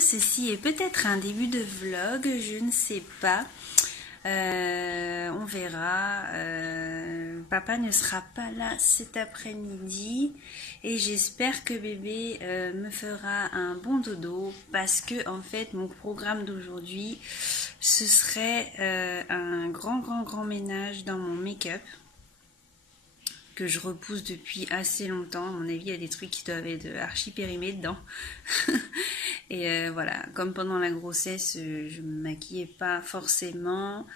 ceci est peut-être un début de vlog, je ne sais pas. On verra. Papa ne sera pas là cet après-midi et j'espère que bébé me fera un bon dodo parce que en fait mon programme d'aujourd'hui ce serait un grand ménage dans mon make-up que je repousse depuis assez longtemps. À mon avis, il y a des trucs qui doivent être archi périmés dedans. Et voilà, comme pendant la grossesse, je me maquillais pas forcément.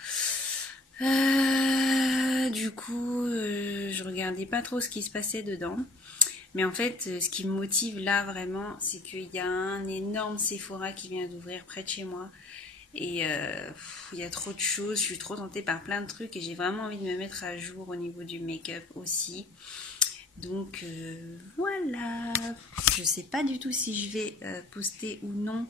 Du coup, je regardais pas trop ce qui se passait dedans. Mais en fait, ce qui me motive là vraiment, c'est qu'il y a un énorme Sephora qui vient d'ouvrir près de chez moi. Et il y a trop de choses, je suis trop tentée par plein de trucs et j'ai vraiment envie de me mettre à jour au niveau du make-up aussi. Donc voilà, je sais pas du tout si je vais poster ou non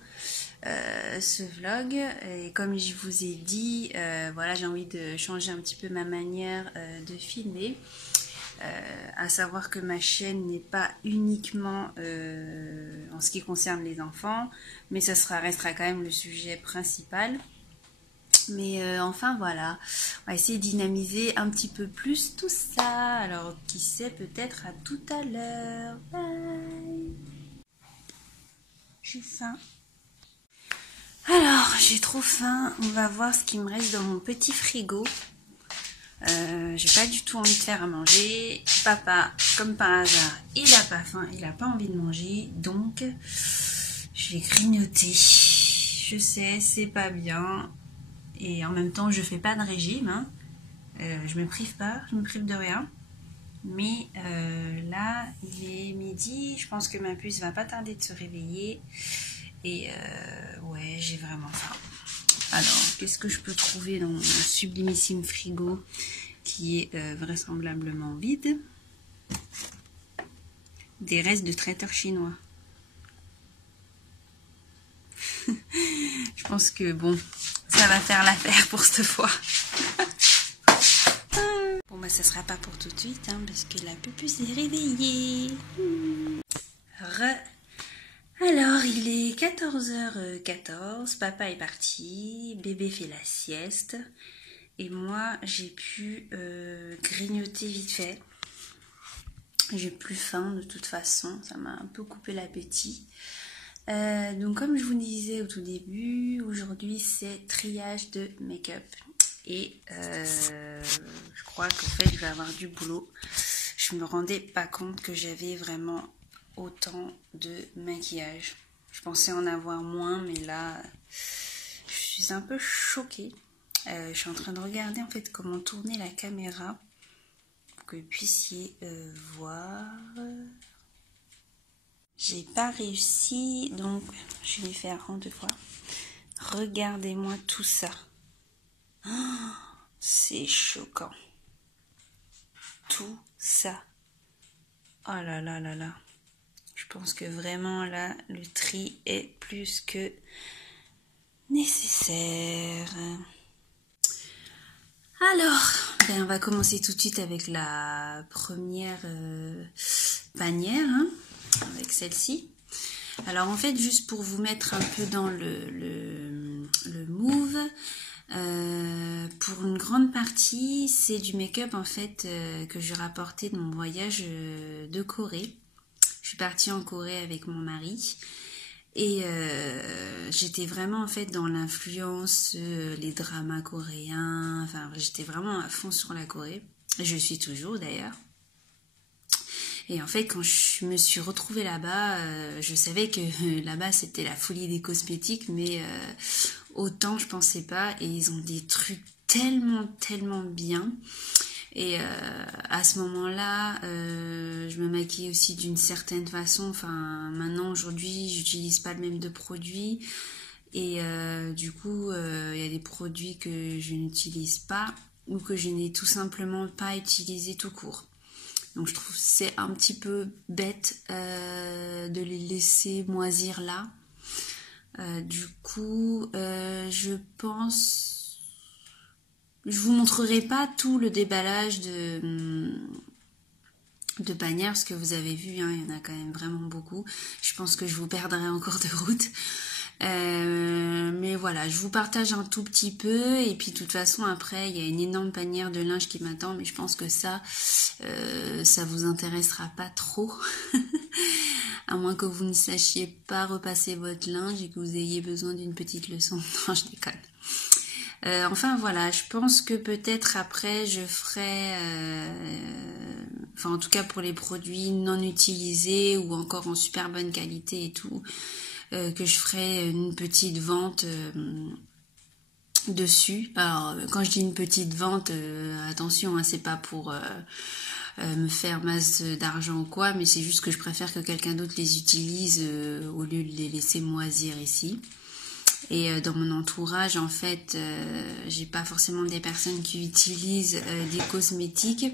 ce vlog. Et comme je vous ai dit, voilà, j'ai envie de changer un petit peu ma manière de filmer. À savoir que ma chaîne n'est pas uniquement en ce qui concerne les enfants, mais ça restera quand même le sujet principal. Mais enfin voilà, on va essayer de dynamiser un petit peu plus tout ça. Alors qui sait, peut-être à tout à l'heure. Bye. J'ai faim. Alors j'ai trop faim, on va voir ce qui me reste dans mon petit frigo. J'ai pas du tout envie de faire à manger. Papa, comme par hasard, il a pas faim, il a pas envie de manger, donc je vais grignoter. Je sais, c'est pas bien, et en même temps, je fais pas de régime. Hein. Je me prive pas, je me prive de rien. Mais là, il est midi. Je pense que ma puce va pas tarder de se réveiller. Et ouais, j'ai vraiment faim. Alors, qu'est-ce que je peux trouver dans mon sublimissime frigo qui est vraisemblablement vide? Des restes de traiteur chinois. Je pense que bon, ça va faire l'affaire pour cette fois. Bon bah ça sera pas pour tout de suite hein, parce que la pupus est réveillée. Alors il est 14h14, papa est parti, bébé fait la sieste et moi j'ai pu grignoter vite fait. J'ai plus faim de toute façon, ça m'a un peu coupé l'appétit. Donc comme je vous disais au tout début, aujourd'hui c'est triage de make-up. Et je crois qu'en fait je vais avoir du boulot. Je me rendais pas compte que j'avais vraiment autant de maquillage. Je pensais en avoir moins, mais là je suis un peu choquée. Je suis en train de regarder en fait comment tourner la caméra pour que vous puissiez voir. J'ai pas réussi, donc je vais faire en deux fois. Regardez-moi tout ça. Oh, c'est choquant. Tout ça. Oh là là là là. Je pense que vraiment là, le tri est plus que nécessaire. Alors, ben on va commencer tout de suite avec la première panière, hein, avec celle-ci. Alors en fait, juste pour vous mettre un peu dans le move, pour une grande partie, c'est du make-up en fait que j'ai rapporté de mon voyage de Corée. Je suis partie en Corée avec mon mari et j'étais vraiment en fait dans l'influence, les dramas coréens, enfin j'étais vraiment à fond sur la Corée. Je suis toujours d'ailleurs. Et en fait, quand je me suis retrouvée là-bas, je savais que là-bas, c'était la folie des cosmétiques, mais autant je pensais pas. Et ils ont des trucs tellement bien. Et à ce moment-là, je me maquille aussi d'une certaine façon. Enfin, maintenant, aujourd'hui, j'utilise pas le même de produits. Et du coup, il y a des produits que je n'utilise pas ou que je n'ai tout simplement pas utilisé tout court. Donc je trouve que c'est un petit peu bête de les laisser moisir là. Du coup, je pense... Je vous montrerai pas tout le déballage de bannières, parce que vous avez vu, hein, il y en a quand même vraiment beaucoup. Je pense que je vous perdrai encore de route. Mais voilà, je vous partage un tout petit peu et puis de toute façon après il y a une énorme panière de linge qui m'attend, mais je pense que ça vous intéressera pas trop. À moins que vous ne sachiez pas repasser votre linge et que vous ayez besoin d'une petite leçon. Non, je déconne. Enfin voilà, je pense que peut-être après je ferai, enfin en tout cas pour les produits non utilisés ou encore en super bonne qualité et tout, que je ferai une petite vente dessus. Alors quand je dis une petite vente, attention, hein, c'est pas pour me faire masse d'argent ou quoi, mais c'est juste que je préfère que quelqu'un d'autre les utilise au lieu de les laisser moisir ici. Et dans mon entourage, en fait, j'ai pas forcément des personnes qui utilisent des cosmétiques.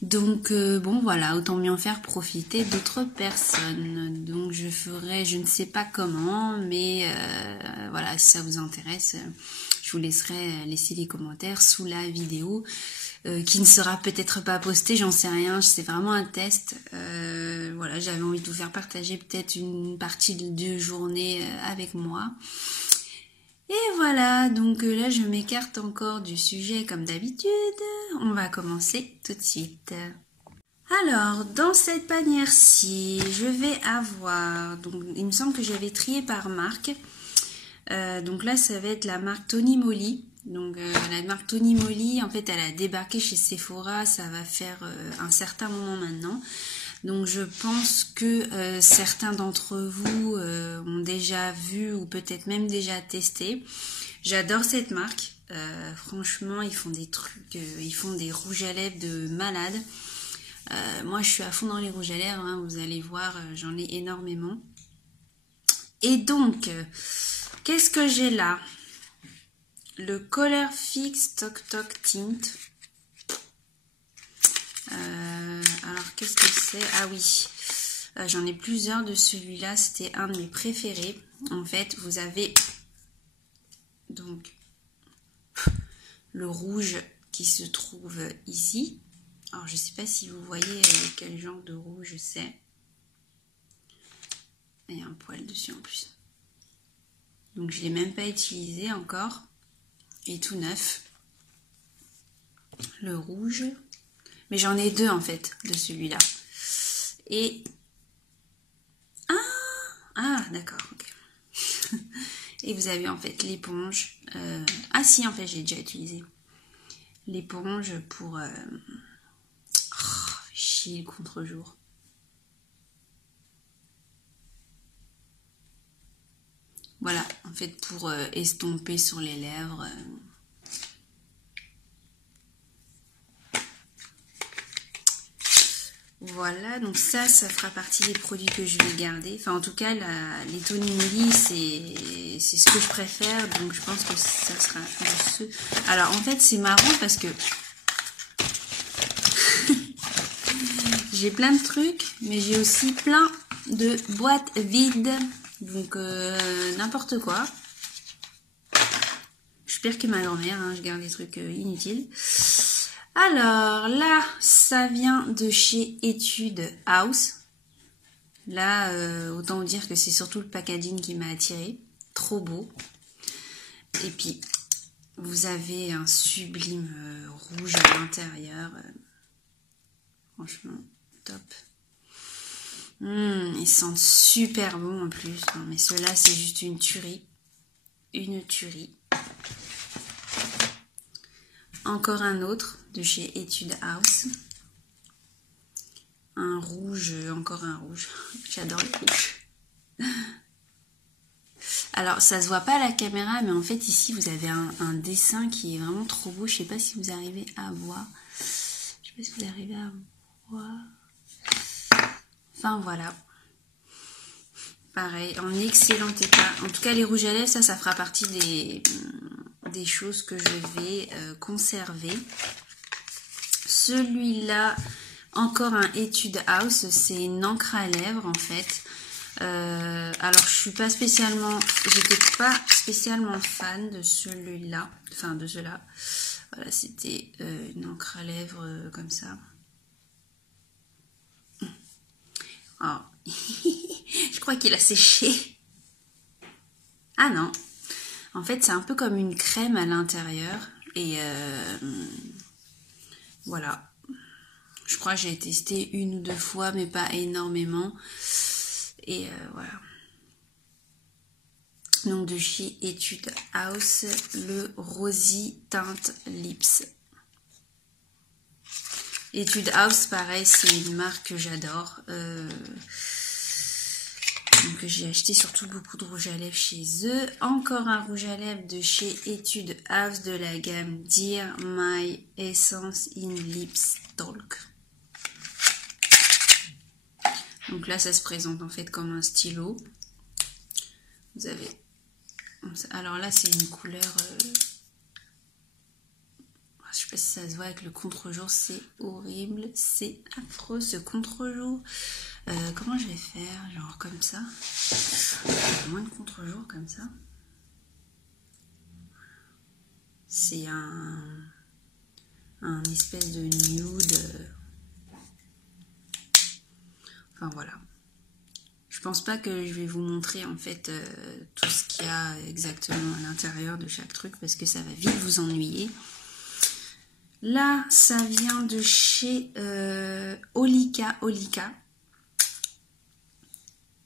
Donc bon voilà, autant mieux en faire profiter d'autres personnes. Donc je ferai, je ne sais pas comment, mais voilà, si ça vous intéresse, je vous laisserai laisser les commentaires sous la vidéo. Qui ne sera peut-être pas postée, j'en sais rien, c'est vraiment un test. Voilà, j'avais envie de vous faire partager peut-être une partie de journée avec moi. Et voilà, donc là je m'écarte encore du sujet comme d'habitude. On va commencer tout de suite. Alors, dans cette panière-ci, je vais avoir, donc il me semble que j'avais trié par marque. Donc là, ça va être la marque Tony Moly. Donc la marque Tony Moly, en fait, elle a débarqué chez Sephora, ça va faire un certain moment maintenant. Donc je pense que certains d'entre vous ont déjà vu ou peut-être même déjà testé. J'adore cette marque. Franchement, ils font des trucs, ils font des rouges à lèvres de malade. Moi, je suis à fond dans les rouges à lèvres, hein, vous allez voir, j'en ai énormément. Et donc, qu'est-ce que j'ai là? Le Color Fix Tok Tok Tint. Alors, qu'est-ce que c'est? Ah oui, j'en ai plusieurs de celui-là, c'était un de mes préférés. En fait, vous avez donc le rouge qui se trouve ici. Alors, je ne sais pas si vous voyez quel genre de rouge c'est. Il y a un poil dessus en plus. Donc, je ne l'ai même pas utilisé encore. Il est tout neuf. Le rouge. Mais j'en ai deux en fait de celui-là. Et... Ah, d'accord. Okay. Et vous avez en fait l'éponge. Ah si, en fait, j'ai déjà utilisé. L'éponge pour... chier le contre-jour. Voilà, en fait, pour estomper sur les lèvres. Voilà, donc ça fera partie des produits que je vais garder. Enfin, en tout cas, les Tony Moly, c'est ce que je préfère. Donc, je pense que ça sera de ceux... Alors, en fait, c'est marrant parce que j'ai plein de trucs, mais j'ai aussi plein de boîtes vides. Donc, n'importe quoi. Je suis pire que ma grand-mère, hein, je garde des trucs inutiles. Alors là, ça vient de chez Etude House. Là, autant vous dire que c'est surtout le packaging qui m'a attiré. Trop beau. Et puis, vous avez un sublime rouge à l'intérieur. Franchement, top. Ils sentent super bon en plus. Non, mais ceux-là, c'est juste une tuerie. Une tuerie. Encore un autre de chez Etude House. Un rouge, encore un rouge. J'adore les rouges. Alors, ça se voit pas à la caméra, mais en fait, ici, vous avez un dessin qui est vraiment trop beau. Je sais pas si vous arrivez à voir. Je sais pas si vous arrivez à voir. Enfin, voilà. Pareil, en excellent état. En tout cas, les rouges à lèvres, ça fera partie des choses que je vais conserver. Celui-là, encore un Etude House, c'est une encre à lèvres en fait. Alors je suis pas spécialement, j'étais pas spécialement fan de celui-là, enfin de cela. Voilà, c'était une encre à lèvres comme ça. Oh. Je crois qu'il a séché. Ah non, en fait c'est un peu comme une crème à l'intérieur. Et voilà. Je crois que j'ai testé 1 ou 2 fois, mais pas énormément. Et voilà. Donc de chez Etude House, le Rosy Tint Lips. Etude House, pareil, c'est une marque que j'adore. Donc j'ai acheté surtout beaucoup de rouge à lèvres chez eux. Encore un rouge à lèvres de chez Etude House de la gamme Dear My Essence in Lips Talk. Donc là, ça se présente en fait comme un stylo. Vous avez... Alors là, c'est une couleur... Je sais pas si ça se voit avec le contre-jour, c'est horrible, c'est affreux ce contre-jour. Comment je vais faire? Genre comme ça. Moins de contre-jour comme ça. C'est un espèce de nude. Enfin voilà. Je pense pas que je vais vous montrer en fait tout ce qu'il y a exactement à l'intérieur de chaque truc parce que ça va vite vous ennuyer. Là, ça vient de chez Olika.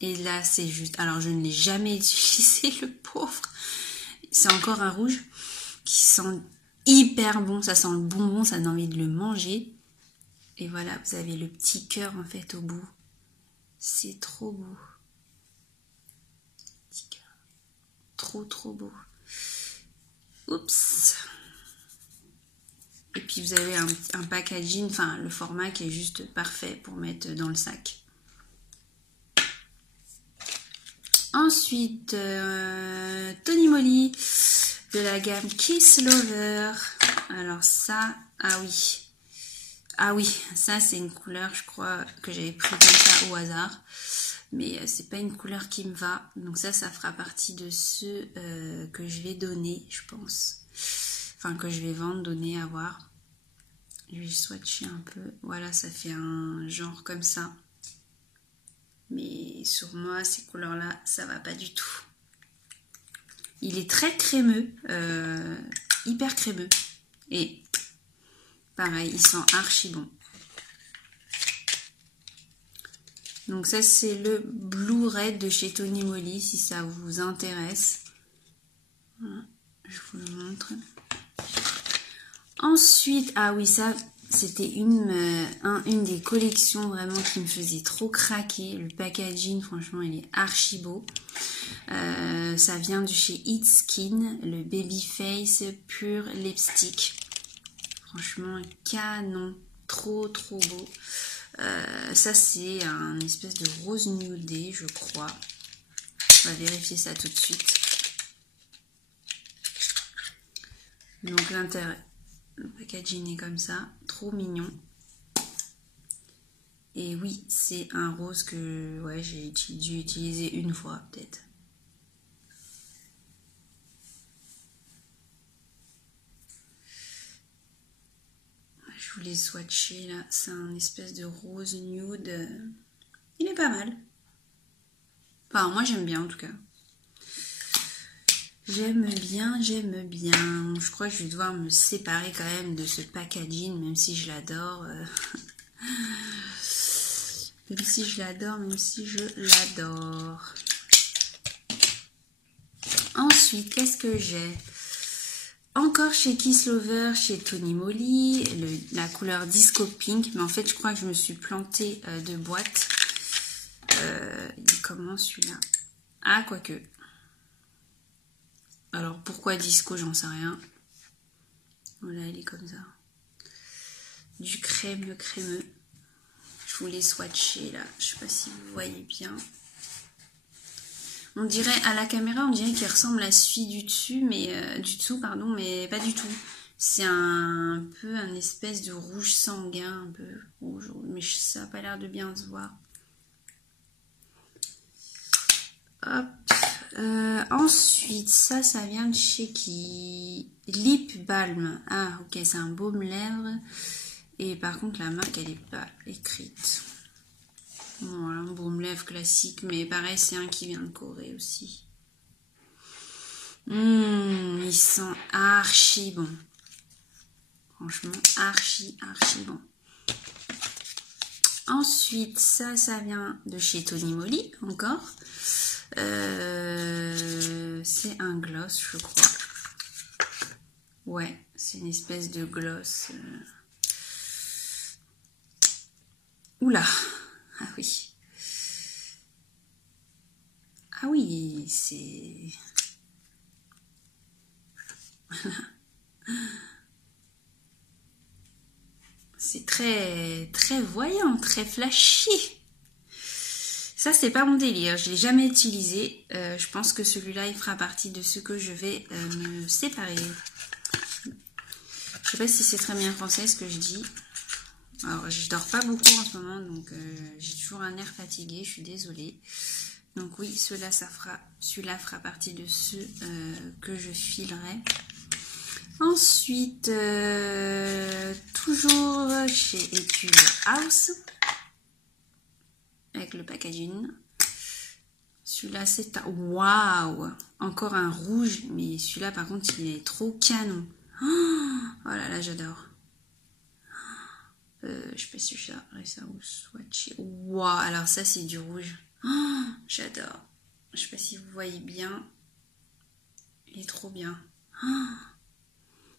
Et là, c'est juste... Alors, je ne l'ai jamais utilisé, le pauvre. C'est encore un rouge qui sent hyper bon. Ça sent le bonbon, ça donne envie de le manger. Et voilà, vous avez le petit cœur, en fait, au bout. C'est trop beau. Petit cœur. Trop, trop beau. Oups. Et puis, vous avez un packaging, enfin, le format qui est juste parfait pour mettre dans le sac. Ensuite, Tony Moly de la gamme Kiss Lover. Alors ça, ah oui, ça c'est une couleur, je crois que j'avais pris comme ça au hasard. Mais c'est pas une couleur qui me va. Donc ça fera partie de ceux que je vais donner, je pense. Enfin, que je vais vendre, donner, avoir. Je vais swatcher un peu. Voilà, ça fait un genre comme ça. Mais sur moi, ces couleurs-là, ça va pas du tout. Il est très crémeux, hyper crémeux. Et pareil, il sent archi bon. Donc ça, c'est le Blue Red de chez Tony Moly, si ça vous intéresse. Voilà, je vous le montre. Ensuite, ah oui, ça... C'était une des collections vraiment qui me faisait trop craquer. Le packaging, franchement, il est archi beau. Ça vient de chez It's Skin, le Babyface Pure Lipstick. Franchement, canon. Trop, trop beau. Ça, c'est un espèce de rose nudé, je crois. On va vérifier ça tout de suite. Donc, l'intérieur... Le packaging est comme ça, trop mignon. Et oui, c'est un rose que ouais, j'ai dû utiliser une fois peut-être. Je voulais swatcher là, c'est un espèce de rose nude. Il est pas mal. Enfin, moi j'aime bien en tout cas. J'aime bien. Je crois que je vais devoir me séparer quand même de ce packaging, même si je l'adore. Même si je l'adore. Ensuite, qu'est-ce que j'ai? Encore chez Kiss Lover, chez Tony Moly, la couleur Disco Pink. Mais en fait, je crois que je me suis plantée de boîte. Il est comment celui-là? Ah, quoique. Alors, pourquoi disco, j'en sais rien. Voilà, il est comme ça. Du crémeux. Je vous l'ai swatché, là. Je sais pas si vous voyez bien. On dirait, à la caméra, on dirait qu'il ressemble à celui du dessous, mais pas du tout. C'est un peu un espèce de rouge sanguin, un peu rouge, mais ça n'a pas l'air de bien se voir. Hop. Ensuite, ça vient de chez qui? Lip Balm. Ah, ok, c'est un baume lèvres. Et par contre, la marque, elle n'est pas écrite. Voilà, un baume lèvres classique, mais pareil, c'est un qui vient de Corée aussi. Ils sont archi bons. Franchement, archi bon. Ensuite, ça vient de chez Tony Moly, encore. C'est un gloss, je crois. Ouais, c'est une espèce de gloss. Oula, ah oui. Ah oui, c'est... Voilà. C'est très voyant, très flashy. Ça, c'est pas mon délire. Je l'ai jamais utilisé. Je pense que celui-là, il fera partie de ceux que je vais me séparer. Je sais pas si c'est très bien français ce que je dis. Alors, je dors pas beaucoup en ce moment, donc j'ai toujours un air fatigué. Je suis désolée. Donc oui, celui-là fera partie de ceux que je filerai. Ensuite, toujours chez Etude House, avec le packaging. Celui-là, c'est un... Waouh! Encore un rouge, mais celui-là, par contre, il est trop canon. Oh là là, j'adore. Je sais pas si je ça ou swatché. Waouh! Alors ça, c'est du rouge. Oh, j'adore. Je sais pas si vous voyez bien. Il est trop bien.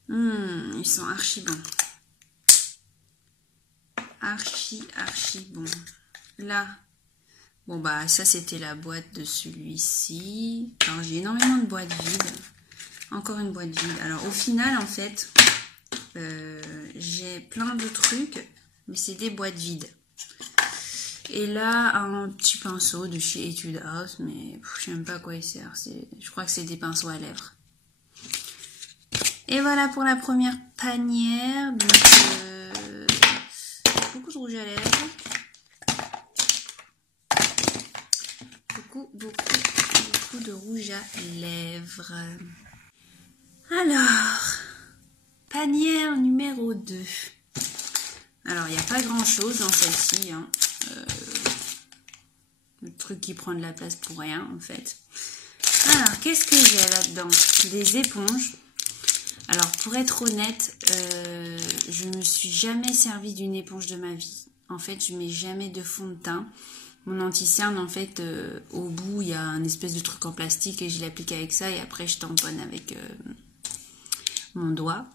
Ils sont archi bons. Archi bons. Là, bon bah ça c'était la boîte de celui-ci. Alors j'ai énormément de boîtes vides. Encore une boîte vide. Alors au final en fait, j'ai plein de trucs, mais c'est des boîtes vides. Et là un petit pinceau de chez Etude House, mais je sais même pas à quoi il sert. Je crois que c'est des pinceaux à lèvres. Et voilà pour la première panière. Donc beaucoup de rouge à lèvres. Beaucoup de rouge à lèvres. Alors, panière numéro 2. Alors, il n'y a pas grand chose dans celle-ci. Hein. Le truc qui prend de la place pour rien, en fait. Alors, qu'est-ce que j'ai là-dedans? Des éponges. Alors, pour être honnête, je ne me suis jamais servi d'une éponge de ma vie. En fait, je mets jamais de fond de teint. Mon anti-cerne, en fait, au bout, il y a un espèce de truc en plastique et je l'applique avec ça et après, je tamponne avec mon doigt.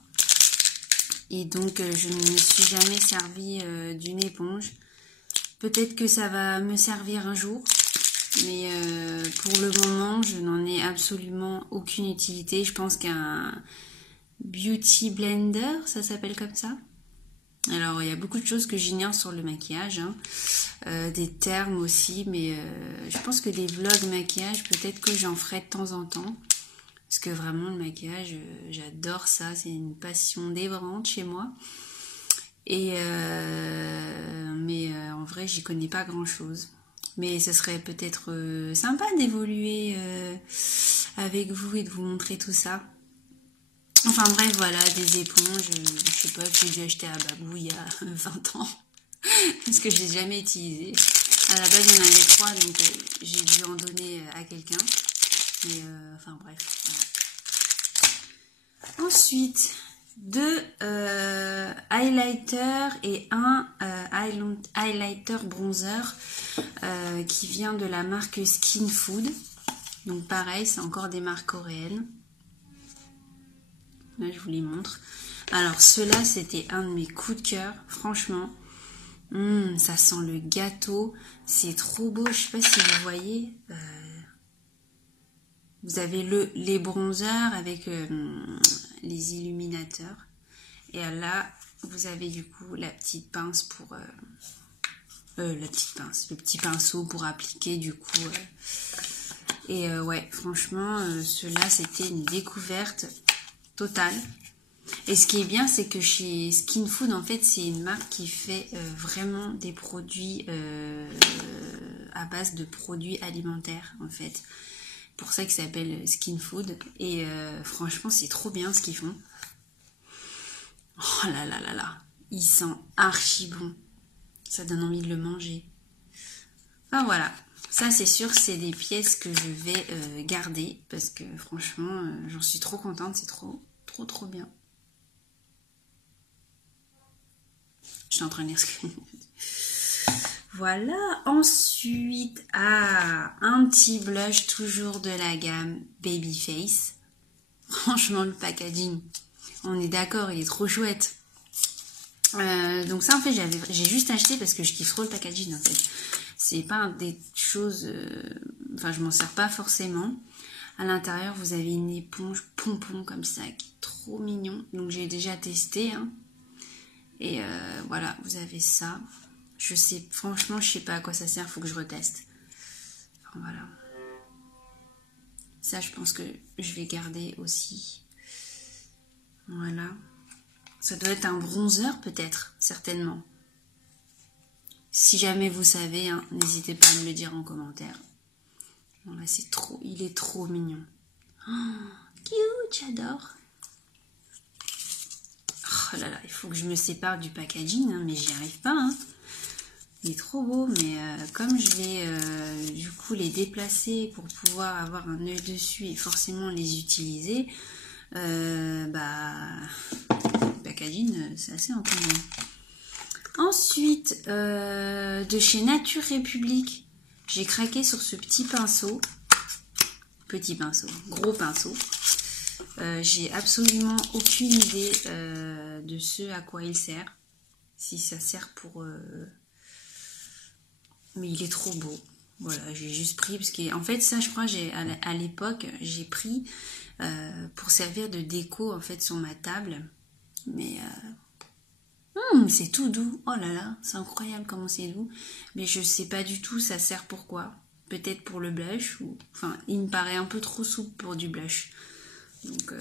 Et donc, je ne me suis jamais servi d'une éponge. Peut-être que ça va me servir un jour, mais pour le moment, je n'en ai absolument aucune utilité. Je pense qu'un Beauty Blender, ça s'appelle comme ça. Alors, il y a beaucoup de choses que j'ignore sur le maquillage, hein. Des termes aussi, mais je pense que des vlogs maquillage, peut-être que j'en ferai de temps en temps. Parce que vraiment, le maquillage, j'adore ça. C'est une passion dévorante chez moi. Et mais en vrai, j'y connais pas grand-chose. Mais ce serait peut-être sympa d'évoluer avec vous et de vous montrer tout ça. Enfin bref, voilà, des éponges, je sais pas, que j'ai dû acheter à Babou il y a 20 ans. Parce que je les ai jamais utilisées. À la base, il y en avait 3, donc j'ai dû en donner à quelqu'un. Mais enfin bref, voilà. Ensuite, 2 highlighters et un highlighter bronzer qui vient de la marque Skin Food. Donc pareil, c'est encore des marques coréennes. Là, je vous les montre. Alors, ceux-là, c'était un de mes coups de cœur. Franchement, ça sent le gâteau. C'est trop beau. Je sais pas si vous voyez. Vous avez les bronzers avec les illuminateurs. Et là, vous avez du coup la petite pince pour... le petit pinceau pour appliquer du coup. Et ouais, franchement, ceux-là, c'était une découverte totale. Et ce qui est bien, c'est que chez Skin Food, en fait, c'est une marque qui fait vraiment des produits à base de produits alimentaires, en fait. Pour ça qu'il s'appelle Skin Food. Et franchement, c'est trop bien ce qu'ils font. Oh là là là là. Ils sont archi bons. Ça donne envie de le manger. Enfin voilà. Ça, c'est sûr, c'est des pièces que je vais garder parce que franchement, j'en suis trop contente. C'est trop, trop, trop bien. Je suis en train de lire ce que... Voilà. Ensuite, un petit blush toujours de la gamme Babyface. Franchement, le packaging, on est d'accord, il est trop chouette. Donc ça, en fait, j'ai juste acheté parce que je kiffe trop le packaging, en fait. C'est pas des choses... Enfin, je m'en sers pas forcément. À l'intérieur, vous avez une éponge pompon comme ça, qui est trop mignon. Donc j'ai déjà testé, hein. Et voilà, vous avez ça. Je sais, franchement, je sais pas à quoi ça sert, faut que je reteste. Enfin, voilà. Ça, je pense que je vais garder aussi. Voilà. Ça doit être un bronzer, peut-être, certainement. Si jamais vous savez, hein, n'hésitez pas à me le dire en commentaire. Bon, là, c'est trop, il est trop mignon. Oh, cute, j'adore. Oh là là, il faut que je me sépare du packaging, hein, mais j'y arrive pas, hein. Il est trop beau, mais comme je vais du coup les déplacer pour pouvoir avoir un œil dessus et forcément les utiliser, le packaging, c'est assez encombrant. Ensuite, de chez Nature République, j'ai craqué sur ce petit pinceau. Petit pinceau, gros pinceau. J'ai absolument aucune idée de ce à quoi il sert. Si ça sert pour... Mais il est trop beau. Voilà, j'ai juste pris parce qu'en fait ça, je crois, à l'époque, j'ai pris pour servir de déco en fait sur ma table. Mais c'est tout doux. Oh là là, c'est incroyable comment c'est doux. Mais je sais pas du tout ça sert pourquoi. Peut-être pour le blush ou enfin, il me paraît un peu trop souple pour du blush. Donc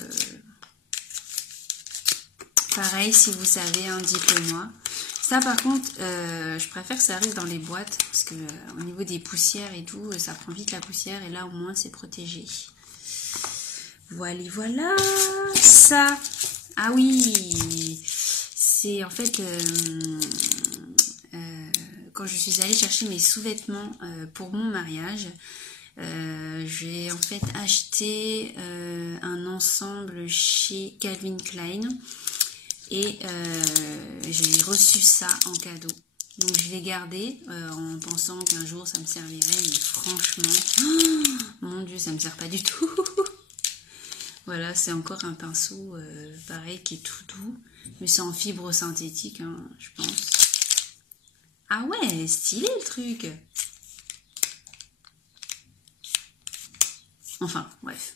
pareil, si vous savez, hein, dites-le moi. Ça par contre, je préfère que ça arrive dans les boîtes parce que au niveau des poussières et tout, ça prend vite la poussière et là au moins c'est protégé. Voilà, ça. Ah oui, c'est en fait quand je suis allée chercher mes sous-vêtements pour mon mariage, j'ai en fait acheté un ensemble chez Calvin Klein. Et j'ai reçu ça en cadeau. Donc je l'ai gardé en pensant qu'un jour ça me servirait. Mais franchement, mon Dieu, ça me sert pas du tout. Voilà, c'est encore un pinceau pareil qui est tout doux. Mais c'est en fibre synthétique, hein, je pense. Ah ouais, stylé le truc. Enfin, bref.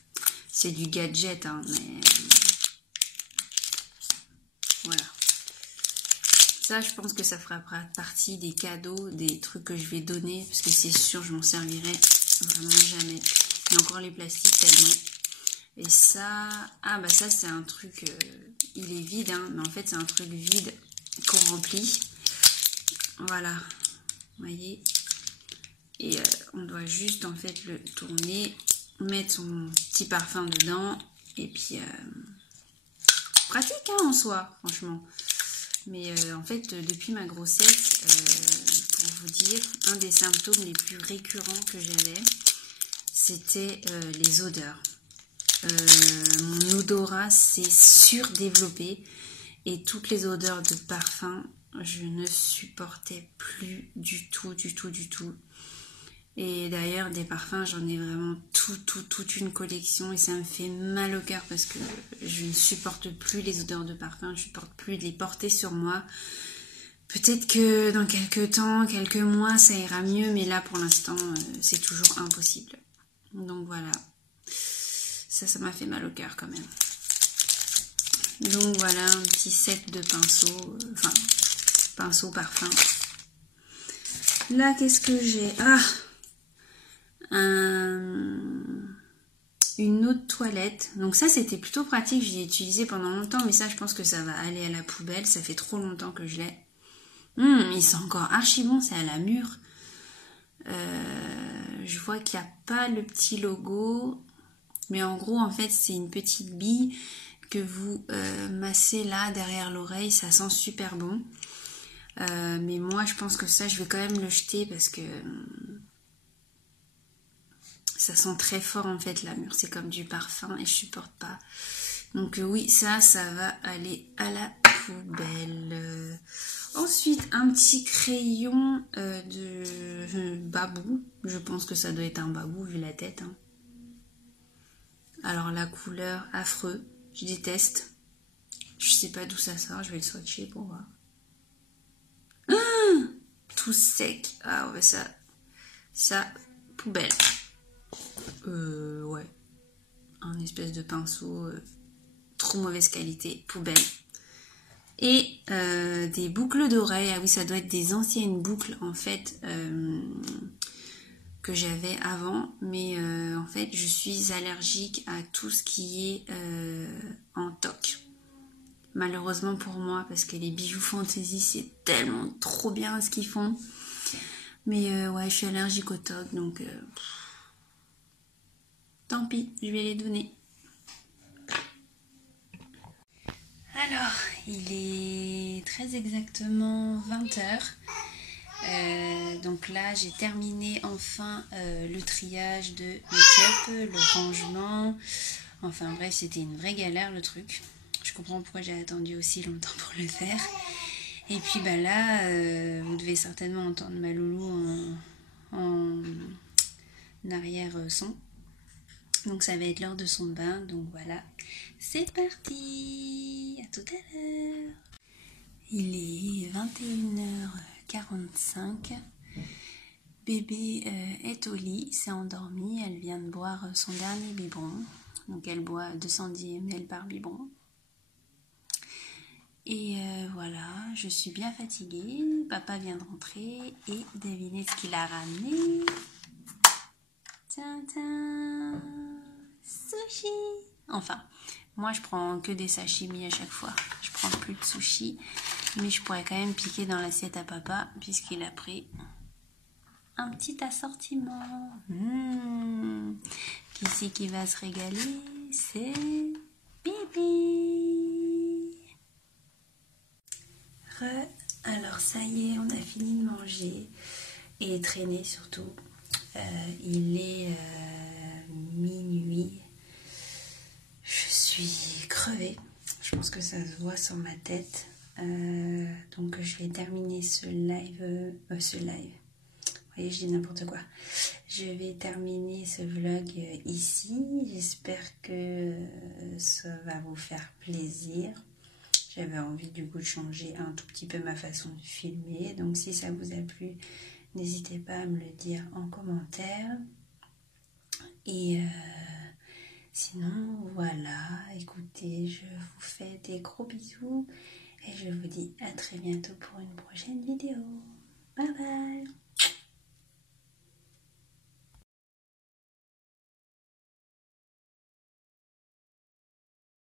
C'est du gadget, hein, mais... Voilà. Ça, je pense que ça fera partie des cadeaux, des trucs que je vais donner, parce que c'est sûr, je m'en servirai vraiment jamais. Et encore les plastiques tellement. Et ça, ah bah ça c'est un truc, il est vide, hein, mais en fait c'est un truc vide qu'on remplit. Voilà, vous voyez. Et on doit juste en fait le tourner, mettre son petit parfum dedans, et puis pratique hein, en soi, franchement. Mais en fait, depuis ma grossesse, pour vous dire, un des symptômes les plus récurrents que j'avais, c'était les odeurs. Mon odorat s'est surdéveloppé et toutes les odeurs de parfum, je ne supportais plus du tout, du tout, du tout. Et d'ailleurs, des parfums, j'en ai vraiment toute une collection et ça me fait mal au cœur parce que je ne supporte plus les odeurs de parfum, je ne supporte plus de les porter sur moi. Peut-être que dans quelques temps, quelques mois, ça ira mieux, mais là, pour l'instant, c'est toujours impossible. Donc voilà, ça m'a fait mal au cœur quand même. Donc voilà, un petit set de pinceaux, enfin, pinceau parfum. Là, qu'est-ce que j'ai? Ah, une eau de toilette. Donc ça, c'était plutôt pratique. Je l'ai utilisé pendant longtemps, mais ça, je pense que ça va aller à la poubelle. Ça fait trop longtemps que je l'ai. Il sent encore archi bon, c'est à la mûre. Je vois qu'il n'y a pas le petit logo. Mais en gros, en fait, c'est une petite bille que vous massez là, derrière l'oreille. Ça sent super bon. Mais moi, je pense que ça, je vais quand même le jeter parce que Ça sent très fort en fait la mûre, c'est comme du parfum et je supporte pas. Donc oui, ça va aller à la poubelle. Ensuite, un petit crayon de babou. Je pense que ça doit être un babou vu la tête. Hein. Alors la couleur, affreux. Je déteste. Je sais pas d'où ça sort. Je vais le swatcher pour voir. Ah, tout sec. Ah ouais, ça, poubelle. Ouais. Un espèce de pinceau. Trop mauvaise qualité. Poubelle. Et des boucles d'oreilles. Ah oui, ça doit être des anciennes boucles en fait que j'avais avant. Mais en fait, je suis allergique à tout ce qui est en toc. Malheureusement pour moi, parce que les bijoux fantasy, c'est tellement trop bien ce qu'ils font. Mais ouais, je suis allergique au toc, donc tant pis, je vais les donner. Alors, il est très exactement 20h. Donc là, j'ai terminé enfin le triage de make-up, le rangement. Enfin bref, c'était une vraie galère le truc. Je comprends pourquoi j'ai attendu aussi longtemps pour le faire. Et puis bah là, vous devez certainement entendre ma loulou en arrière-son. Donc ça va être l'heure de son bain. Donc voilà, c'est parti. À tout à l'heure. Il est 21h45. Bébé est au lit, s'est endormie. Elle vient de boire son dernier biberon. Donc elle boit 210 ml par biberon. Et voilà, je suis bien fatiguée. Papa vient de rentrer et devinez ce qu'il a ramené. Tintin, sushi. Enfin, moi je prends que des sashimi à chaque fois. Je prends plus de sushi, mais je pourrais quand même piquer dans l'assiette à papa puisqu'il a pris un petit assortiment. Qui c'est qui va se régaler? C'est Bibi. Alors ça y est, on a fini de manger et traîner surtout. Il est minuit. Je suis crevée. Je pense que ça se voit sur ma tête. Donc je vais terminer ce live. Vous voyez, je dis n'importe quoi. Je vais terminer ce vlog ici. J'espère que ça va vous faire plaisir. J'avais envie du coup de changer un tout petit peu ma façon de filmer. Donc si ça vous a plu, n'hésitez pas à me le dire en commentaire. Et sinon, voilà, écoutez, je vous fais des gros bisous. Et je vous dis à très bientôt pour une prochaine vidéo.